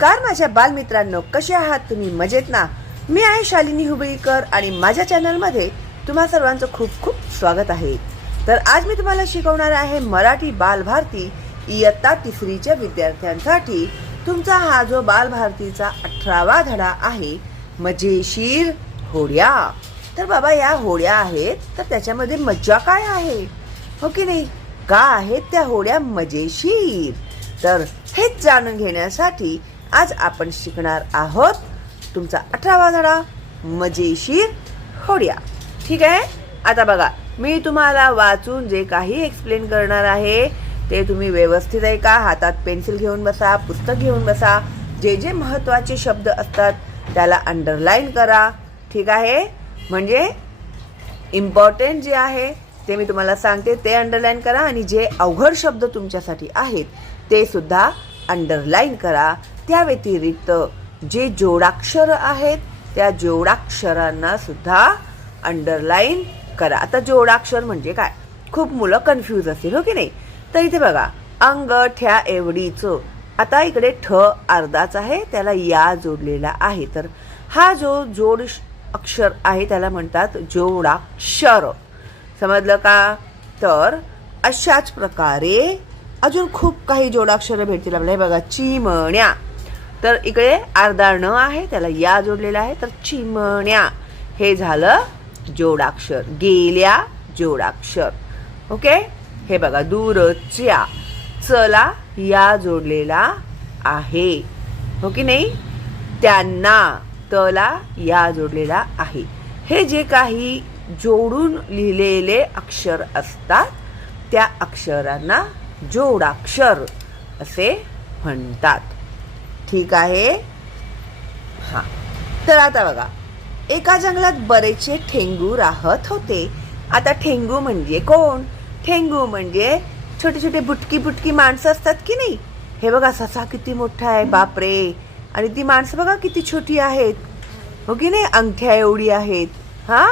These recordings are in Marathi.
नमस्कार माझ्या बालमित्रांनो कसे आहात तुम्ही? मजेत ना? मी आहे शालिनी हुबळीकर आणि माझ्या चॅनलमध्ये तुम्हा सर्वांचं खूप खूप स्वागत आहे. तर आज मी तुम्हाला शिकवणार आहे मराठी बालभारती इयत्ता तिसरीच्या विद्यार्थ्यांसाठी. तुमचा हा जो बालभारतीचा अठरावा धडा आहे मजेशीर होड्या. तर बाबा या होड्या आहेत तर त्याच्यामध्ये मज्जा काय आहे? हो की नाही? का आहेत त्या होड्या मजेशीर तर हेच जाणून घेण्यासाठी आज आपण शिकणार आहोत तुमचा अठरावा धडा मजेशीर होड्या. ठीक आहे? आता बघा मी तुम्हाला वाचून जे काही एक्सप्लेन करणार आहे ते तुम्ही व्यवस्थित आहे का हातात पेन्सिल घेऊन बसा पुस्तक घेऊन बसा. जे जे महत्त्वाचे शब्द असतात त्याला अंडरलाईन करा. ठीक आहे? म्हणजे इम्पॉर्टंट जे आहे ते मी तुम्हाला सांगते ते अंडरलाईन करा. आणि जे अवघड शब्द तुमच्यासाठी आहेत ते सुद्धा अंडरलाईन करा. त्या व्यतिरिक्त जे जोडाक्षर आहेत त्या जोडाक्षरांना सुद्धा अंडरलाईन करा. आता जोडाक्षर म्हणजे काय? खूप मुलं कन्फ्यूज असतील हो की नाही? तर इथे बघा अंगठ्या एवढीचं. आता इकडे ठ अर्धाच आहे त्याला या जोडलेला आहे. तर हा जो जोड अक्षर आहे त्याला म्हणतात जोडाक्षर. समजलं का? तर अशाच प्रकारे अजून खूप काही जोडाक्षरं भेटतील आपल्याला. हे बघा चिमण्या. तर इकडे अर्धा न आहे त्याला या जोडलेला आहे. तर चिमण्या हे झालं जोडाक्षर. गेल्या जोडाक्षर. ओके? हे बघा दूरच्या चला या जोडलेला आहे. हो की नाही? त्यांना तला या जोडलेला आहे. हे जे काही जोडून लिहिलेले अक्षर असतात त्या अक्षरांना जोडाक्षर असे म्हणतात. ठीक आहे. हा. तर आता बघा एका जंगलात बरेचसे ठेंगू राहत होते. आता ठेंगू म्हणजे कोण? ठेंगू म्हणजे छोटे छोटे बुटकी बुटकी माणसं असतात की नाही? हे बघा ससा किती मोठा आहे बापरे. आणि ती माणसं बघा किती छोटी आहेत. हो की नाही? अंगठ्या एवढी आहेत. हा?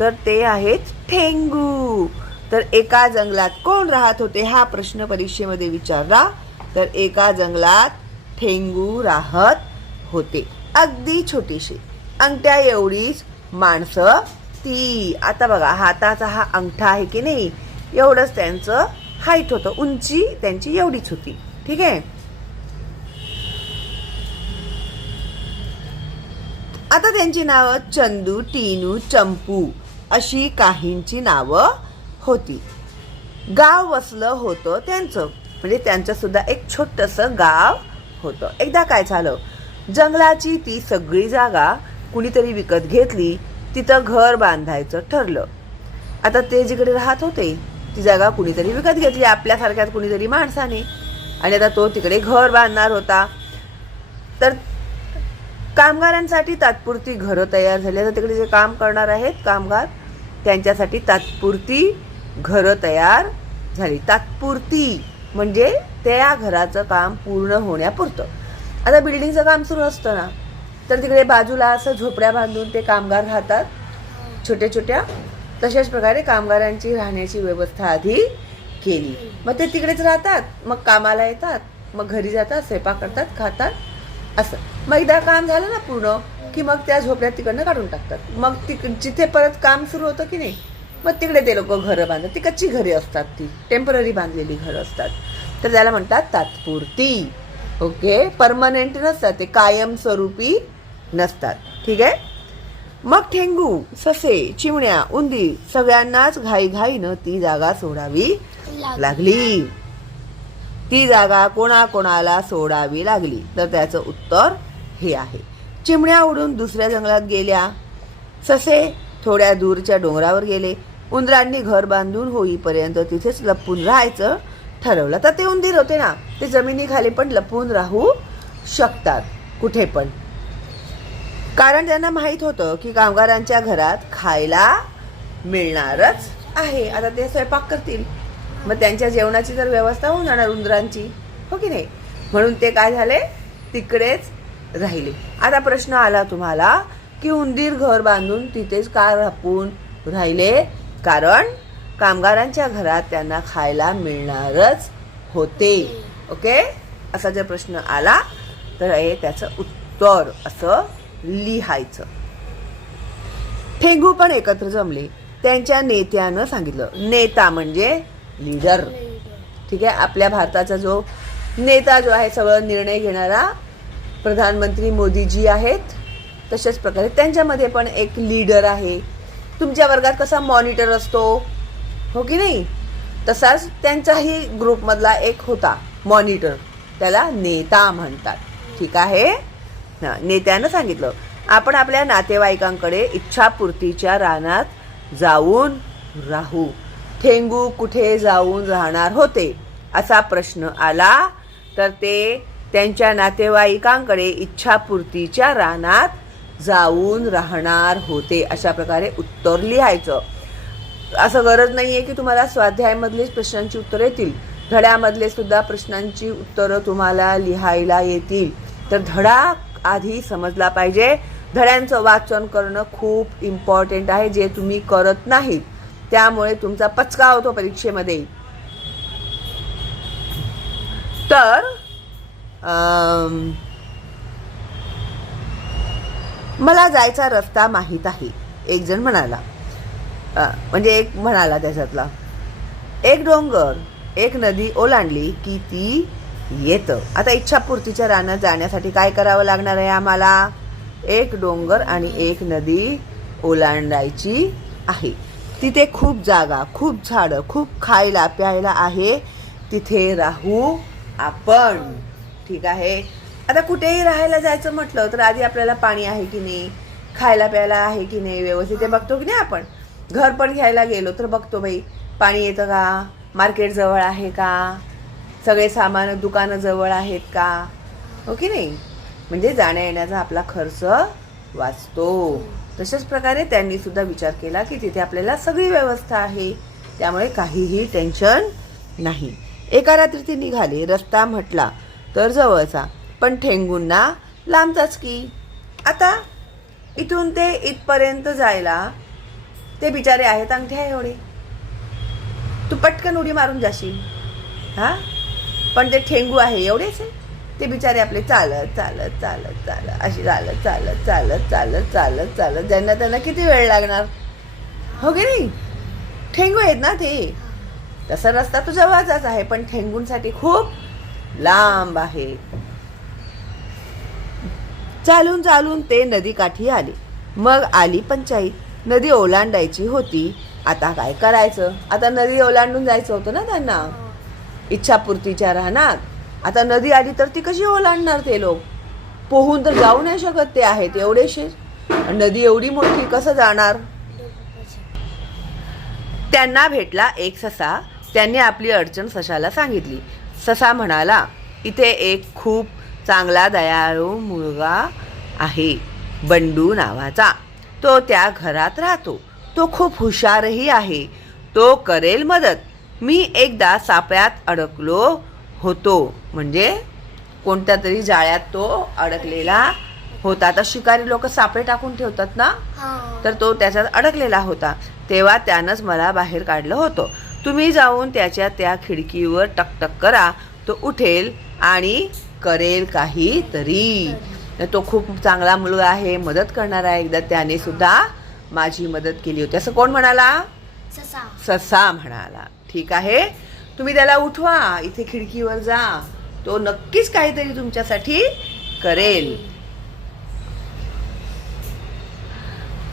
तर ते आहेत ठेंगू. तर एका जंगलात कोण राहत होते? हा प्रश्न परीक्षेमध्ये विचारला. तर एका जंगलात ठेंगू राहत होते. अगदी छोटीशी. अंगठ्या एवढीच माणसं ती. आता बघा हाताचा हा अंगठा आहे की नाही एवढंच त्यांचं हाईट होतं. उंची त्यांची एवढीच होती. ठीक आहे? आता त्यांची नावं चंदू टीनू चंपू अशी काहींची नावं होती. गाव वसलं होतं त्यांचं. म्हणजे त्यांचं सुद्धा एक छोटंसं गाव होतं. एकदा काय झालं? जंगलाची ती सगळी जागा कुणीतरी विकत घेतली तिथं घर बांधायचं ठरलं. आता ते जिकडे राहत होते ती जागा कुणीतरी विकत घेतली आपल्यासारख्यात कुणीतरी माणसाने. आणि आता तो तिकडे घर बांधणार होता. तर कामगारांसाठी तात्पुरती घरं तयार झाली. आता तिकडे जे काम करणार आहेत कामगार त्यांच्यासाठी तात्पुरती घरं तयार झाली. तात्पुरती. म्हणजे त्या घराचं काम पूर्ण होण्यापुरतं. आता बिल्डिंगचं काम सुरू असतं ना तर तिकडे बाजूला असं झोपड्या बांधून ते कामगार राहतात. छोट्या छोट्या तशाच प्रकारे कामगारांची राहण्याची व्यवस्था आधी केली. मग ते तिकडेच राहतात मग कामाला येतात मग घरी जातात स्वयंपाक करतात खातात असं. मग एकदा काम झालं ना पूर्ण की मग त्या झोपड्या तिकडनं काढून टाकतात. मग तिक जिथे परत काम सुरू होतं की नाही मग तिकडे ते लोक घरं बांधतात. ती कच्ची घरे असतात ती. टेंपररी बांधलेली घरं असतात. तर त्याला म्हणतात तात्पुरती. ओके? परमनंट नसतात. ते कायमस्वरूपी नसतात. ठीक आहे? मग ठेंगू ससे चिमण्या उंदीर सगळ्यांनाच घाईघाईनं ती जागा सोडावी लागली. ती जागा कोणाकोणाला सोडावी लागली. तर त्याचं उत्तर हे आहे. चिमण्या उडून दुसऱ्या जंगलात गेल्या. ससे थोड्या दूरच्या डोंगरावर गेले. उंदरांनी घर बांधून होईपर्यंत तिथेच लपून राहायचं ठरवलं. तर ते उंदीर होते ना ते जमिनीखाली पण लपून राहू शकतात कुठे पण. कारण त्यांना माहीत होतं की कामगारांच्या घरात खायला मिळणारच आहे. आता ते स्वयंपाक करतील. मग त्यांच्या जेवणाची तर व्यवस्था होऊन जाणार उंदरांची हो की नाही? म्हणून ते काय झाले? तिकडेच राहिले. आता प्रश्न आला तुम्हाला की उंदीर घर बांधून तिथेच का रापून राहिले? कारण कामगारांच्या घरात त्यांना खायला मिळणारच होते. ओके असा जर प्रश्न आला तर हे त्याचं उत्तर असं लिहायचं. ठेंगू पण एकत्र जमले. त्यांच्या नेत्यानं सांगितलं. नेता म्हणजे लीडर ठीक आहे? आपल्या भारताचा जो नेता जो आहे सगळं निर्णय घेणारा प्रधानमंत्री मोदीजी आहेत. तशाच प्रकारे त्यांच्यामध्ये पण एक लीडर आहे. तुमच्या वर्गात कसा मॉनिटर असतो? हो की नाही? तसाच त्यांचाही ग्रुपमधला एक होता मॉनिटर त्याला नेता म्हणतात. ठीक आहे? हां नेत्यानं सांगितलं. आपण आपल्या नातेवाईकांकडे इच्छापूर्तीच्या रानात जाऊन राहू. ठेंगू कुठे जाऊन राहणार होते? असा प्रश्न आला तर ते त्यांच्या नातेवाईकांकडे इच्छापूर्तीच्या रानात जाऊन राहणार होते अशा प्रकारे उत्तर लिहायचं. असं गरज नाही आहे की तुम्हाला स्वाध्यायामधलेच प्रश्नांची उत्तरं येतील. धड्यामधले सुद्धा प्रश्नांची उत्तरं तुम्हाला लिहायला येतील. तर धडा आधी समजला पाहिजे. धड्यांचं वाचन करणं खूप इम्पॉर्टंट आहे जे तुम्ही करत नाहीत. त्यामुळे तुमचा पचका होतो परीक्षेमध्ये. तर अम, मला जायचा रस्ता माहीत आहे. एक जण म्हणाला. म्हणजे एक म्हणाला त्याच्यातला. एक डोंगर एक नदी ओलांडली की ती येतं. आता इच्छापूर्तीच्या रानात जाण्यासाठी काय करावं लागणार आहे आम्हाला? एक डोंगर आणि एक नदी ओलांडायची आहे. तिथे खूप जागा खूप झाडं खूप खायला प्यायला आहे. तिथे राहू आपण. ठीक आहे? आता कुठेही राहायला जायचं म्हटलं तर आधी आपल्याला पाणी आहे की नाही खायला प्यायला आहे की नाही व्यवस्थित ते बघतो की नाही आपण? घर पण घ्यायला गेलो तर बघतो बाई पाणी येतं का? मार्केट जवळ आहे का? सगळे सामान दुकानं जवळ आहेत का? हो की नाही? म्हणजे जाण्या येण्याचा आपला खर्च वाचतो. तशाच प्रकारे त्यांनी सुद्धा विचार केला की तिथे आपल्याला सगळी व्यवस्था आहे. त्यामुळे काहीही टेन्शन नाही. एका रात्री ते निघाले रस्ता म्हटला तर जवळचा. पण ठेंगूंना लांबचाच की. आता इथून ते इथपर्यंत जायला ते बिचारे आहेत अंगठ्या एवढे. तू पटकन उडी मारून जाशील. हां? पण ते ठेंगू आहे एवढेच आहे. ते बिचारे आपले चालत चालत चालत चालत अशी चालत चालत चालत चालत चालत चालत. ज्यांना त्यांना किती वेळ लागणार? हो की नाही? ठेंगू आहेत ना ते. तसा रस्ता तो जवळचाच आहे पण ठेंगूंसाठी खूप लांब आहे. चालून चालून ते नदीकाठी आले. मग आली पंचायत नदी ओलांडायची होती. आता काय करायचं? आता नदी ओलांडून जायचं होतं ना त्यांना. इच्छापूर्तीच्या राहणार आता नदी आली तर ती कशी ओलांडणार ते लोक? पोहून तर जाऊ नाही शकत ते आहेत एवढेशे. नदी एवढी मोठी कसं जाणार? त्यांना भेटला एक ससा. त्यांनी आपली अडचण सशाला सांगितली. ससा म्हणाला इथे एक खूप चांगला दयाळू मुलगा आहे बंडू नावाचा. तो त्या घरात राहतो. तो खूप हुशारही आहे. तो करेल मदत. मी एकदा सापळ्यात अडकलो होतो. म्हणजे कोणत्या तरी जाळ्यात तो अडकलेला होता. आता शिकारी लोक सापळे टाकून ठेवतात ना? तर तो त्याच्यात अडकलेला होता. तेव्हा त्यानंच मला बाहेर काढलं होतं. तुम्ही जाऊन त्याच्या त्या खिडकीवर टकटक करा. तो उठेल आणि करेल काहीतरी. तर तो खूप चांगला मुलगा आहे मदत करणारा आहे. एकदा त्याने सुद्धा माझी मदत केली होती. असं कोण म्हणाला? ससा. ससा म्हणाला. ठीक आहे. तुम्ही त्याला उठवा. इथे खिडकीवर जा. तो नक्कीच काहीतरी तुमच्यासाठी करेल.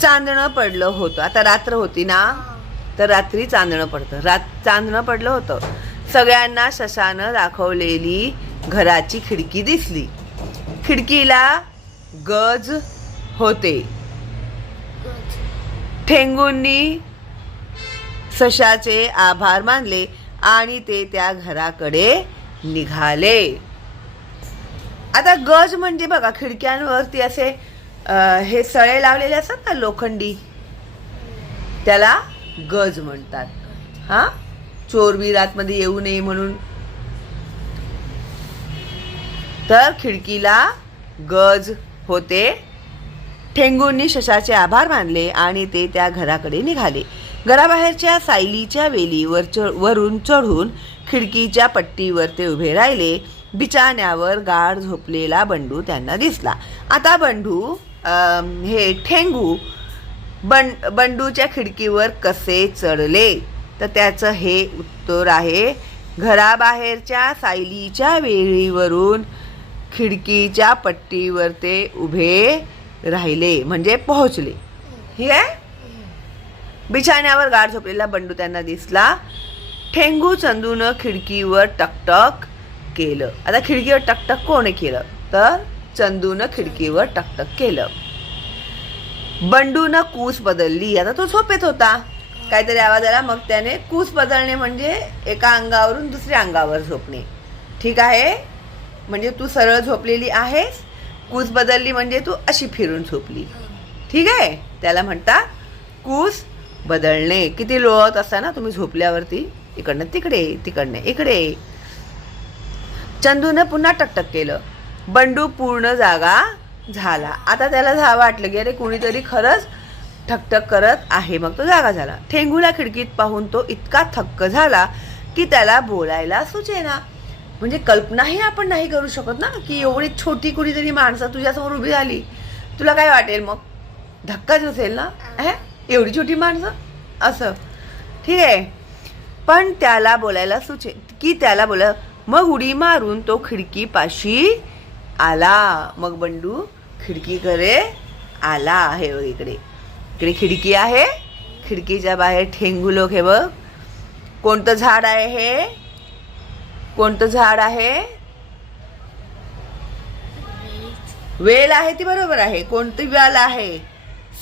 चांदणं पडलं होतं. आता रात्र होती ना? तर रात्री चांदणं पडतं. रात चांदणं पडलं होतं. सगळ्यांना ससानं दाखवलेली घराची खिडकी दिसली. खिडकीला गज होते. ठेंगूंनी सशाचे आभार मानले आणि ते त्या घराकडे निघाले. आता गज म्हणजे बघा खिडक्यांवरती असे हे सळे लावलेले असतात ना लोखंडी? त्याला गज म्हणतात. हा? चोरबीर आतमध्ये येऊ नये म्हणून तर खिडकीला गज होते. ठेंगूंनी शशाचे आभार मानले आणि ते त्या घराकडे निघाले. घराबाहेरच्या सायलीच्या वेलीवर च वरून चढून खिडकीच्या पट्टीवर ते उभे राहिले. बिचाण्यावर गाढ झोपलेला बंडू त्यांना दिसला. आता बंडू हे ठेंगू बं बंडूच्या खिडकीवर कसे चढले? तर त्याचं हे उत्तर आहे. घराबाहेरच्या सायलीच्या वेळीवरून खिडकीच्या पट्टीवर ते उभे राहिले म्हणजे पोहोचले. ठीक आहे? बिछाण्यावर गाड झोपलेला बंडू त्यांना दिसला. ठेंगू चंदूनं खिडकीवर टकटक केलं. आता खिडकीवर टकटक कोणी केलं? तर चंदूनं खिडकीवर टकटक केलं. बंडून कूस बदलली. आता तो झोपेत होता. काहीतरी आवाज आला. मग त्याने कूस बदलणे म्हणजे एका अंगावरून दुसऱ्या अंगावर झोपणे. ठीक आहे? म्हणजे तू सरळ झोपलेली आहेस कूस बदलली म्हणजे तू अशी फिरून झोपली. ठीक आहे? त्याला म्हणता कूस बदलणे. किती लोळत असताना तुम्ही झोपल्यावरती. इकडनं तिकडे तिकडनं इकडे. चंदूनं पुन्हा टकटक केलं. बंडू पूर्ण जागा झाला. आता त्याला झा वाटलं की अरे कुणीतरी खरंच ठकठक करत आहे. मग तो जागा झाला. ठेंगूला खिडकीत पाहून तो इतका थक्क झाला की त्याला बोलायला सुचेना. म्हणजे कल्पनाही आपण नाही करू शकत ना की एवढी छोटी कुणीतरी माणसं तुझ्यासमोर उभी झाली तुला काय वाटेल मग? धक्काच असेल ना? अहे एवढी छोटी माणसं? असं. ठीक आहे. पण त्याला बोलायला सुचे की त्याला बोला मग उडी मारून तो खिडकीपाशी आला. मग बंडू खिडकीकडे आला आहे बघ इकडे. इकडे खिडकी आहे. खिडकीच्या बाहेर ठेंगू लोक हे बघ. कोणतं झाड आहे हे? कोणतं झाड आहे? वेल आहे ती बरोबर आहे. कोणती वेल आहे?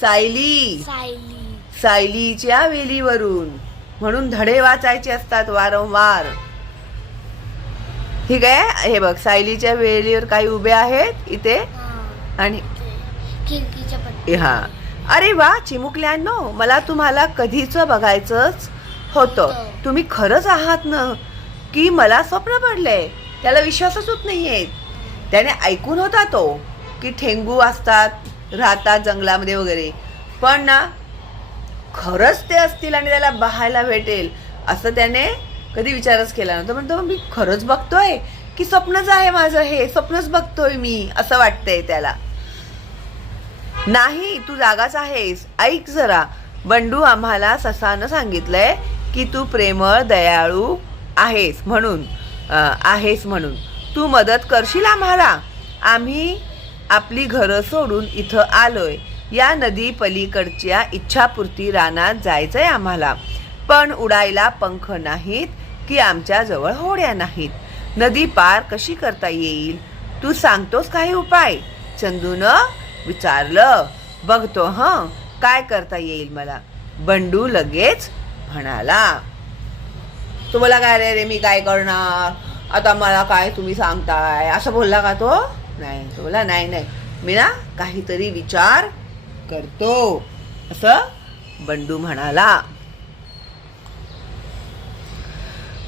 सायली. सायली. सायलीच्या वेलीवरून. म्हणून धडे वाचायचे असतात वारंवार. ठीक आहे? हे बघ सायलीच्या वेलीवर काही उभे आहेत इथे. आणि हा. अरे वा चिमुकल्यांनो मला तुम्हाला कधीच बघायचंच होतं. तुम्ही खरंच आहात ना? की मला स्वप्न पडलंय. त्याला विश्वासच होत नाहीये. त्याने ऐकून होता तो की ठेंगू असतात राहतात जंगलामध्ये वगैरे. पण ना खरंच ते असतील आणि त्याला बहायला भेटेल असं त्याने कधी विचारच केला नव्हता. म्हणतो मी खरंच बघतोय की स्वप्नच आहे माझं हे? स्वप्नच बघतोय मी असं वाटतंय त्याला. नाही तू जागाच आहेस. ऐक जरा. बंडू आम्हाला ससानं सांगितलंय की तू प्रेमळ दयाळू आहेस म्हणून आहेस म्हणून. तू मदत करशील आम्हाला? आम्ही आपली घरं सोडून इथं आलोय. या नदी पलीकडच्या इच्छापूर्ती रानात जायचंय आम्हाला. पण उडायला पंख नाहीत की आमच्या जवळ होड्या नाहीत. नदी पार कशी करता येईल? तू सांगतोस काही उपाय? चंदूनं विचारलं. बघतो हं. काय करता येईल मला? बंडू लगेच म्हणाला. तुम्हाला काय रे रे मी काय करणार? आता मला काय तुम्ही सांगताय? असं बोलला का तो? नाही. तो बोला नाही नाही. मी ना काहीतरी विचार करतो. असं बंडू म्हणाला.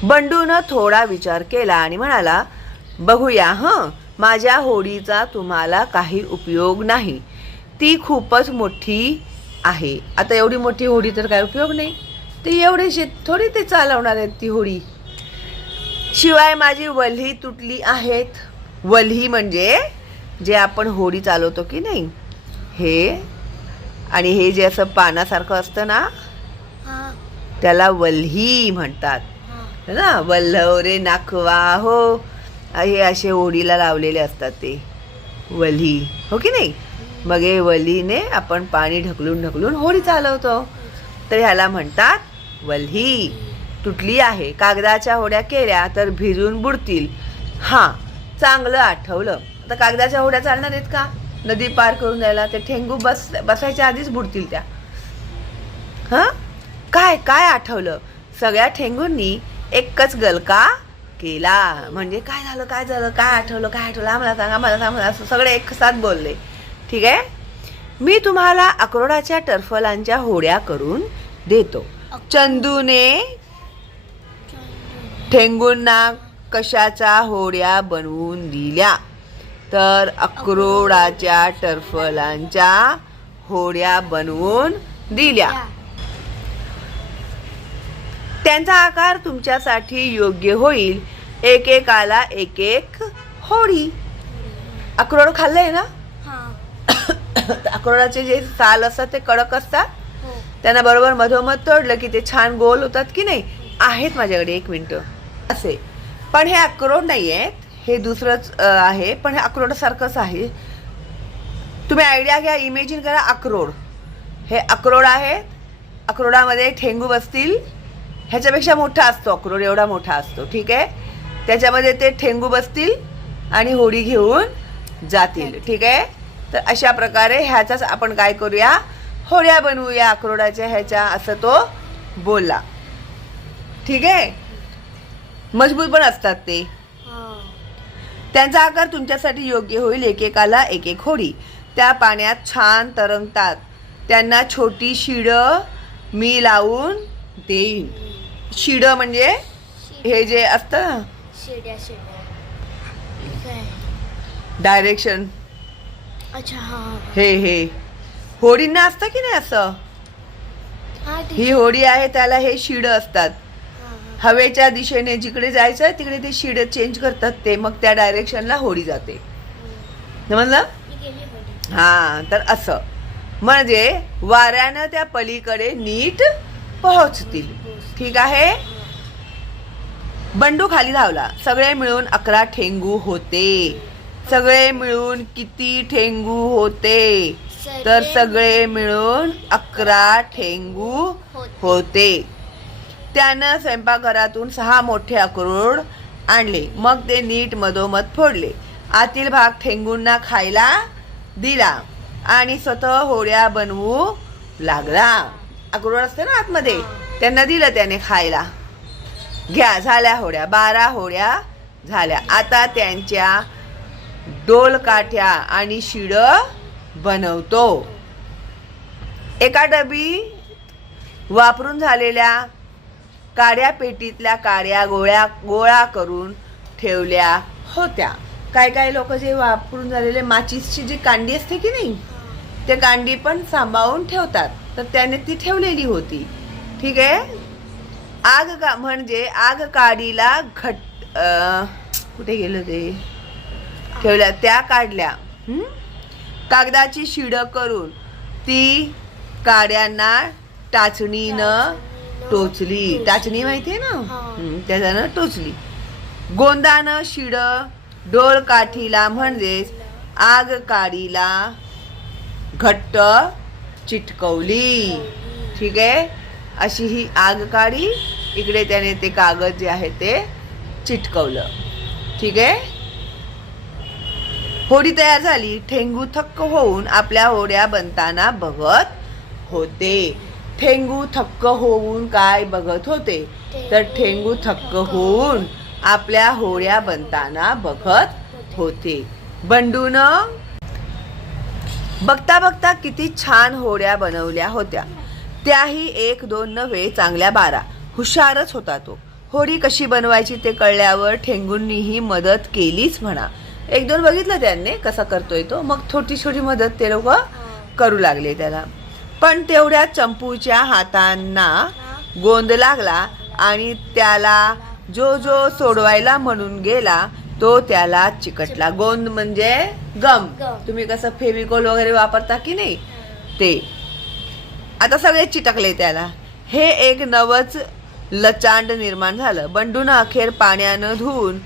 बंडूनं थोडा विचार केला आणि म्हणाला बघूया हं. माझ्या होडीचा तुम्हाला काही उपयोग नाही. ती खूपच मोठी आहे. आता एवढी मोठी होडी तर काय उपयोग नाही? ते एवढीशी थोडी ते चालवणार आहेत ती होडी शिवाय माझी वल्ही तुटली आहेत. वल्ही म्हणजे जे आपण होडी चालवतो की नाही? हे आणि हे जे असं पानासारखं असतं ना? त्याला वल्ही म्हणतात. ना? वल्लव रे नाखवा हो. हे असे ओढीला लावलेले असतात ते. वल्ही. हो की नाही? मग हे वल्हीने आपण पाणी ढकलून ढकलून होडी चालवतो. तर ह्याला म्हणतात वल्ही तुटली आहे. कागदाच्या होड्या केल्या तर भिजून बुडतील. हां चांगलं आठवलं. आता कागदाच्या होड्या चालणार आहेत का? नदी पार करून जायला ते ठेंगू बस बसायच्या आधीच बुडतील त्या. हां? काय काय आठवलं? सगळ्या ठेंगूंनी एकच गलका केला. म्हणजे काय झालं काय झालं काय आठवलं काय आठवलं? आम्हाला सांगा आम्हाला सांगा असं सगळे एक साथ बोलले. ठीक आहे? मी तुम्हाला अक्रोडाच्या टर्फलांच्या होड्या करून देतो. चंदूने ठेंगूंना कशाच्या होड्या बनवून दिल्या? तर अक्रोडाच्या टर्फलांच्या होड्या बनवून दिल्या. त्यांचा आकार तुमच्यासाठी योग्य होईल. एकेकाला एक एक होडी. अक्रोड खाल्लंय ना? हा. अक्रोडाचे जे साल असतात ते कडक असतात? त्यांना बरोबर मधोमध तोडलं की ते छान गोल होतात की नाही आहेत माझ्याकडे एक मिनटं. असे. पण हे अक्रोड नाही आहेत हे दुसरंच आहे पण हे अक्रोडासारखंच आहे. तुम्ही आयडिया घ्या इमेजिन करा अक्रोड हे अक्रोड आहेत अक्रोडामध्ये ठेंगू बसतील. ह्याच्यापेक्षा मोठा असतो अक्रोड एवढा मोठा असतो ठीक आहे? त्याच्यामध्ये ते ठेंगू बसतील आणि होडी घेऊन जातील. ठीक आहे? तर अशा प्रकारे ह्याचाच आपण काय करूया? होड्या बनवूया अक्रोडाच्या ह्याच्या असं तो बोलला. ठीक आहे? मजबूत पण असतात ते. त्यांचा आकार तुमच्यासाठी योग्य होईल एकेकाला एक एक होडी त्या पाण्यात छान तरंगतात. त्यांना छोटी शिडं मी लावून देईन. शिडं म्हणजे हे जे असतं डायरेक्शन. अच्छा हा. हे हे. होडींना असतं की नाही असं? हा होडी आहे त्याला हे शिडं असतात. हवेच्या दिशेने जिकडे जायचं आहे तिकडे ते शिडं चेंज करतात ते मग त्या डायरेक्शनला होडी जाते. समजलं? मी गेली होती हा तर असं. म्हणजे वाऱ्यानं त्या पलीकडे नीट पोहोचतील. ठीक आहे? बंडू खाली धावला. सगळे मिळून अकरा ठेंगू होते. सगळे मिळून किती ठेंगू होते? तर सगळे मिळून अकरा ठेंगू होते. त्यानं स्वयंपाकघरातून सहा मोठे अक्रोड आणले. मग ते नीट मधोमध फोडले. आतील भाग ठेंगूंना खायला दिला आणि स्वतः होड्या बनवू लागला. अक्रोड असते ना आतमध्ये? त्यांना दिलं त्याने खायला. घ्या झाल्या होड्या. बारा होड्या झाल्या. आता त्यांच्या डोलकाठ्या आणि शिड बनवतो. एका डबी वापरून झालेल्या काड्या पेटीतल्या काड्या गोळ्या गोळा करून ठेवल्या होत्या. काय काय लोक जे वापरून झालेले माचीसची जी कांडी असते की नाही ते कांडी पण सांभाळून ठेवतात. तर त्याने ती ठेवलेली होती. ठीक आहे? आग का म्हणजे आग काडीला घट कुठे गेलं ते? ठेवल्या त्या काढल्या. कागदाची शिड करून ती काड्यांना टाचणीनं टोचली. टाचणी माहितीये ना? त्याच्यानं टोचली. गोंदानं शिड डोळ काठीला म्हणजेच आग काडीला घट्ट चिटकवली. ठीक? आहे अशी ही आग काढी. इकडे त्याने ते कागद जे आहे ते चिटकवलं. ठीक? आहे होडी तयार झाली ठेंगू थक्क होऊन आपल्या होड्या बनताना बघत होते. ठेंगू थक्क होऊन काय बघत होते? तर ठेंगू थक्क होऊन आपल्या होड्या बनताना बघत होते. बंडून बघता बघता किती छान होड्या बनवल्या होत्या. त्याही एक दोन नव्हे चांगल्या बारा. हुशारच होता तो. होडी कशी बनवायची ते कळल्यावर ठेंगूंनीही मदत केलीच म्हणा. एक दोन बघितलं त्यांनी कसा करतोय तो. मग छोटी छोटी मदत ते लोक करू लागले त्याला. पण तेवढ्या चंपूच्या हातांना गोंद लागला आणि त्याला जो जो सोडवायला म्हणून गेला तो त्याला चिकटला. गोंद म्हणजे गम. तुम्ही कसं फेविकोल वगैरे वापरता की नाही? ते. आता सगळे चिटकले त्याला. हे एक नवच लचांड निर्माण झालं. बंडूनं अखेर पाण्यानं धुवून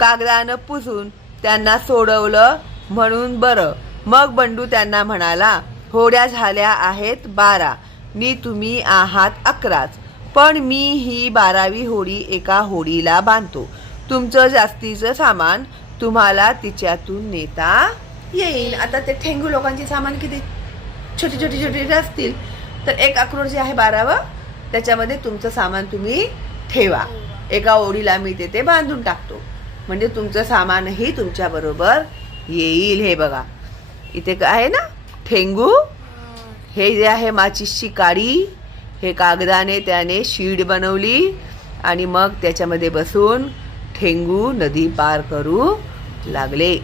कागदानं पुसून त्यांना सोडवलं म्हणून बरं. मग बंडू त्यांना म्हणाला होड्या झाल्या आहेत बारा. मी तुम्ही आहात अकराच. पण मी ही बारावी होडी एका होडीला बांधतो. तुमचं जास्तीचं सामान तुम्हाला तिच्यातून नेता येईल. आता ते ठेंगू लोकांचे सामान किती? छोटी छोटी छोटी असतील. तर एक अक्रोड जे आहे बारावं त्याच्यामध्ये तुमचं सामान तुम्ही ठेवा. एका ओढीला मी ते ते बांधून टाकतो. म्हणजे तुमचं सामानही तुमच्याबरोबर येईल हे बघा. इथे काय आहे ना? ठेंगू? हे जे आहे माचीसची काडी हे कागदाने त्याने शीड बनवली आणि मग त्याच्यामध्ये बसून ठेंगू नदी पार करू लागले.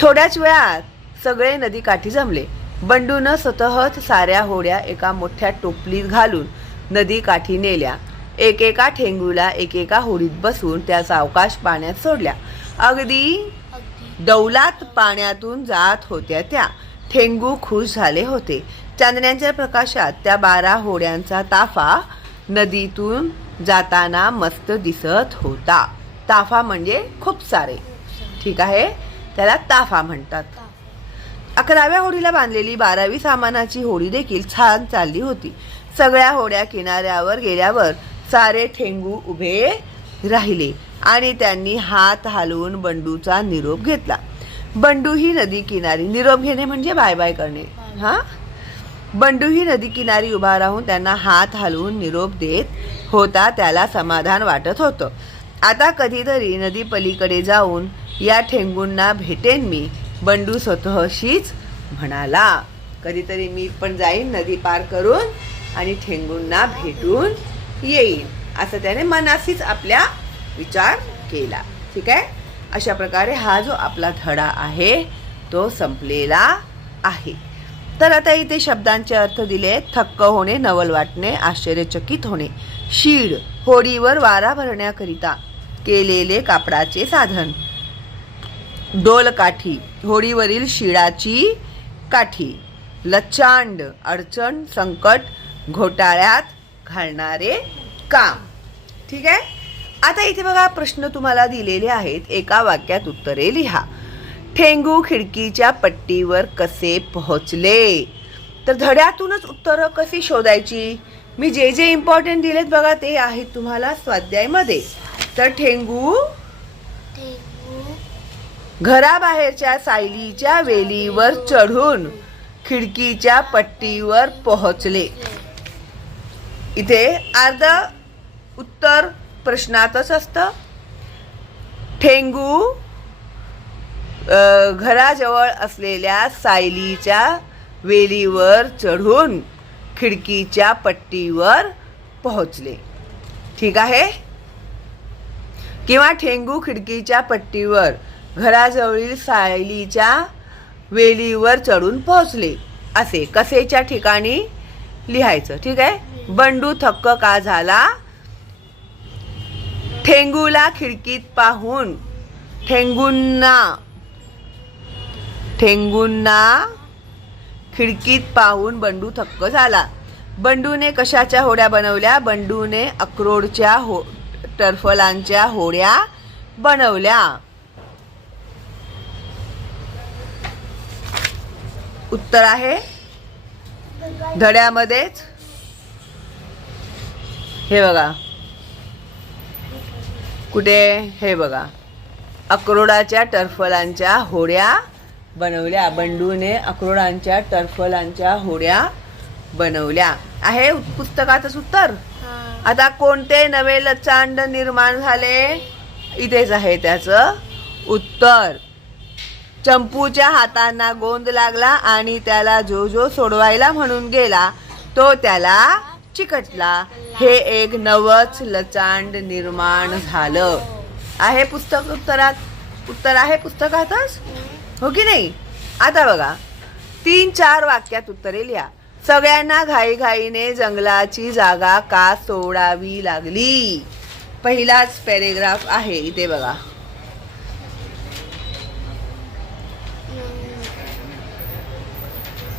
थोड्याच वेळात सगळे नदीकाठी जमले. बंडूनं स्वतःच साऱ्या होड्या एका मोठ्या टोपलीत घालून नदीकाठी नेल्या. एकेका ठेंगूला एकेका होडीत बसून त्या सावकाश पाण्यात सोडल्या. अगदी अगदी डौलात पाण्यातून जात होत्या त्या. ठेंगू खुश झाले होते. चांदण्याच्या प्रकाशात त्या बारा होड्यांचा ताफा नदीतून जाताना मस्त दिसत होता. ताफा म्हणजे खूप सारे. ठीक आहे? त्याला ताफा म्हणतात. अकराव्या होडीला बांधलेली बारावी सामानाची होडी देखील छान चालली होती. सगळ्या होड्या किनाऱ्यावर गेल्यावर सारे ठेंगू उभे राहिले आणि त्यांनी हात हलवून बंडूचा निरोप घेतला. बंडू ही नदी किनारी निरोप घेणे म्हणजे बाय बाय करणे. हा? बंडू ही नदी किनारी उभा राहून त्यांना हात हलवून निरोप देत होता त्याला समाधान वाटत होतं. आता कधीतरी नदी पलीकडे जाऊन या ठेंगूंना भेटेन मी बंडू स्वतःशीच म्हणाला. कधीतरी मी पण जाईन नदी पार करून आणि ठेंगूंना भेटून येईल. असं त्याने मनाशीच आपल्या विचार केला. ठीक आहे? अशा प्रकारे हा जो आपला धडा आहे तो संपलेला आहे. तर आता इथे शब्दांचे अर्थ दिले. थक्क होणे नवल वाटणे आश्चर्यचकित होणे. शीड होडीवर वारा भरण्याकरिता केलेले कापडाचे साधन. डोलकाठी होडीवरील शिडाची काठी. लचांड अडचण संकट घोटाळ्यात घालणारे काम. ठीक आहे? आता इथे बघा प्रश्न तुम्हाला दिलेले आहेत. एका वाक्यात उत्तरे लिहा. ठेंगू खिडकीच्या पट्टीवर कसे पोहोचले? तर धड्यातूनच उत्तरं कशी शोधायची? मी जे जे इम्पॉर्टंट दिलेत बघा ते आहेत तुम्हाला स्वाध्यायमध्ये. तर ठेंगू घराबाहेरच्या सायलीच्या वेलीवर चढून खिडकीच्या पट्टीवर पोहोचले. इथे अर्ध उत्तर प्रश्नातच असतं. ठेंगू घराजवळ असलेल्या सायलीच्या वेलीवर चढून खिडकीच्या पट्टीवर पोहोचले. ठीक आहे? किंवा ठेंगू खिडकीच्या पट्टीवर घराजवळील सायलीच्या वेलीवर चढून पोहोचले. असे कसेच्या ठिकाणी? लिहायचं. ठीक आहे? बंडू थक्क का झाला? ठेंगूला खिडकीत पाहून. ठेंगूंना. ठेंगूंना खिडकीत पाहून बंडू थक्क झाला. बंडूने कशाच्या होड्या बनवल्या? बंडूने अक्रोडच्या हो टरफलांच्या होड्या बनवल्या. उत्तर आहे? धड्यामध्येच. हे बघा. कुठे? हे बघा. अक्रोडाच्या टरफलांच्या होड्या बनवल्या. बंडूने अक्रोडांच्या टरफलांच्या होड्या बनवल्या. आहे पुस्तकातच उत्तर? आता कोणते नवे लचांड निर्माण झाले? इथेच आहे त्याचं उत्तर. चंपूच्या हातांना गोंद लागला आणि त्याला जो जो सोडवायला म्हणून गेला तो त्याला चिकटला. हे एक नवच लचांड निर्माण झालं. आहे पुस्तक उत्तरात? उत्तर आहे पुस्तकातच हो की नाही? आता बघा. तीन चार वाक्यात उत्तरे लिहा. सगळ्यांना घाईघाईने जंगलाची जागा का सोडावी लागली? पहिलाच पॅरेग्राफ आहे. इथे बघा.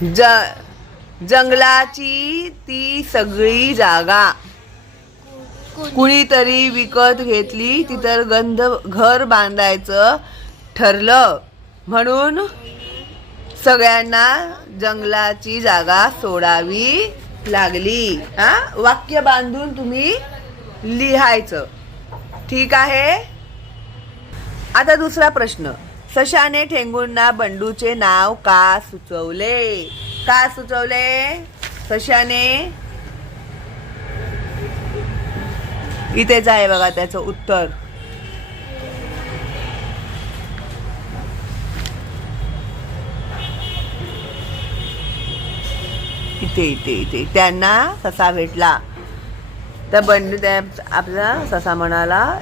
ज जंगलाची ती सगळी जागा. कुणीतरी विकत घेतली तिथं गंध घर बांधायचं ठरलं. म्हणून सगळ्यांना जंगलाची जागा सोडावी लागली. हा? वाक्य बांधून तुम्ही लिहायचं. ठीक आहे? आता दुसरा प्रश्न. सशाने ठेंगूंना बंडूचे नाव का सुचवले? का सुचवले? सशाने? इथेच आहे बघा त्याचं उत्तर. इथे इथे इथे. त्यांना ससा भेटला. तर बंडू त्या आपला ससा म्हणाला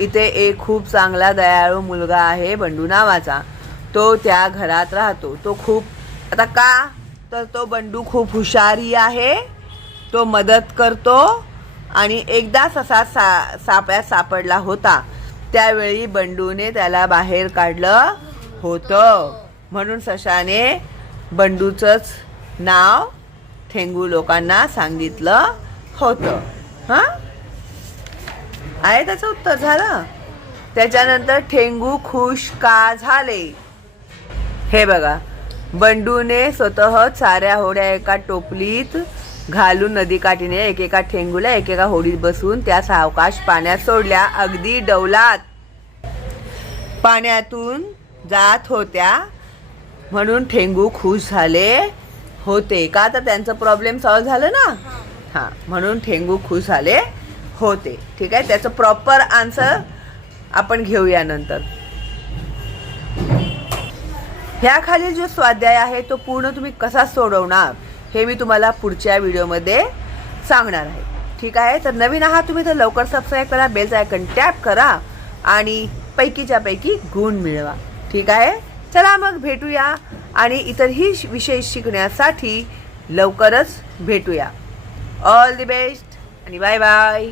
इथे एक खूप चांगला दयाळू मुलगा आहे बंडू नावाचा. तो त्या घरात राहतो. तो खूप आता का? तर तो बंडू खूप हुशारी आहे. तो मदत करतो आणि एकदाच असा सा सापळ्यात सापडला होता. त्यावेळी बंडूने त्याला बाहेर काढलं होतं. म्हणून सशाने बंडूचंच नाव ठेंगू लोकांना सांगितलं होतं. हां? आहे त्याचं उत्तर झालं. त्याच्यानंतर ठेंगू खुश का झाले? हे बघा. बंडूने स्वतः साऱ्या होड्या एका टोपलीत घालून नदीकाठीने एकेका ठेंगूला एकेका होडीत बसून त्या सावकाश पाण्यात सोडल्या अगदी डौलात. पाण्यातून जात होत्या. म्हणून ठेंगू खुश झाले होते. का तर त्यांचं प्रॉब्लेम सॉल्व्ह झालं ना? हां म्हणून ठेंगू खुश झाले. होते. ठीक आहे? त्याचं प्रॉपर आन्सर आपण घेऊया नंतर. ह्याखाली जो स्वाध्याय आहे तो पूर्ण तुम्ही कसा सोडवणार हे मी तुम्हाला पुढच्या व्हिडिओमध्ये सांगणार आहे. ठीक आहे? तर नवीन आहात तुम्ही तर लवकर सबस्क्राईब करा बेलचा आयकन टॅप करा आणि पैकीच्या पैकी गुण मिळवा. ठीक आहे? चला मग भेटूया आणि इतरही श- विषय शिकण्यासाठी लवकरच भेटूया. ऑल दी बेस्ट आणि बाय बाय